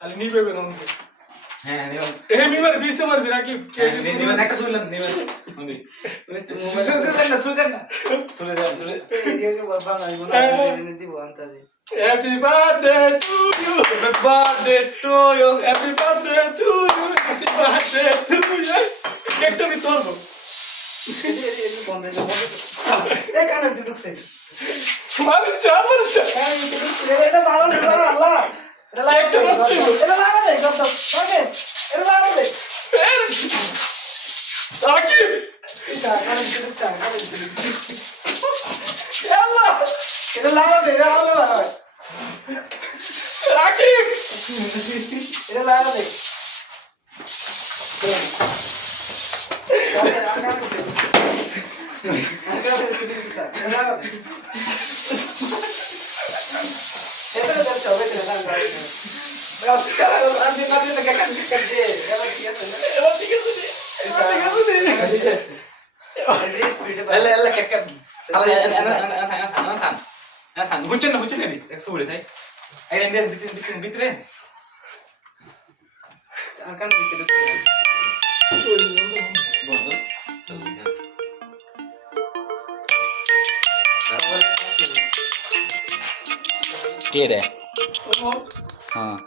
খালি নিবে বেন আমাকে হ্যাঁ নিবেন এ মিমার বিছে মারবি নাকি কে নিবেন একটা শুনলেন নিবেন মন্দি শুনে দেন এদিকে বাবা নাই মনে হয় দিব আনতাজি happy birthday to you happy birthday to you happy birthday to you happy birthday to you কেকটা আমি ধরবো এদিকে বন্ধ এ কানে ঢুকছে মারি চা কানে ঢুকছে এটা ভালো না আল্লাহ এটা কেকটা নষ্ট হইবো এটা লাগা দে কত ওকে এটা লাগা দে সাকিব এটা কানে ঢুকছে আল্লাহ এটা লাগা দে এটা হবে ভালো সাকিব এটা লাগা দে এবার ঠিক আছে রে এবার ঠিক আছে রে এলা এলা কেক আলা এনা থান হুচন নি 100 বলে তাই এই দেন ভিতরে বন্ধ কে রে হ্যাঁ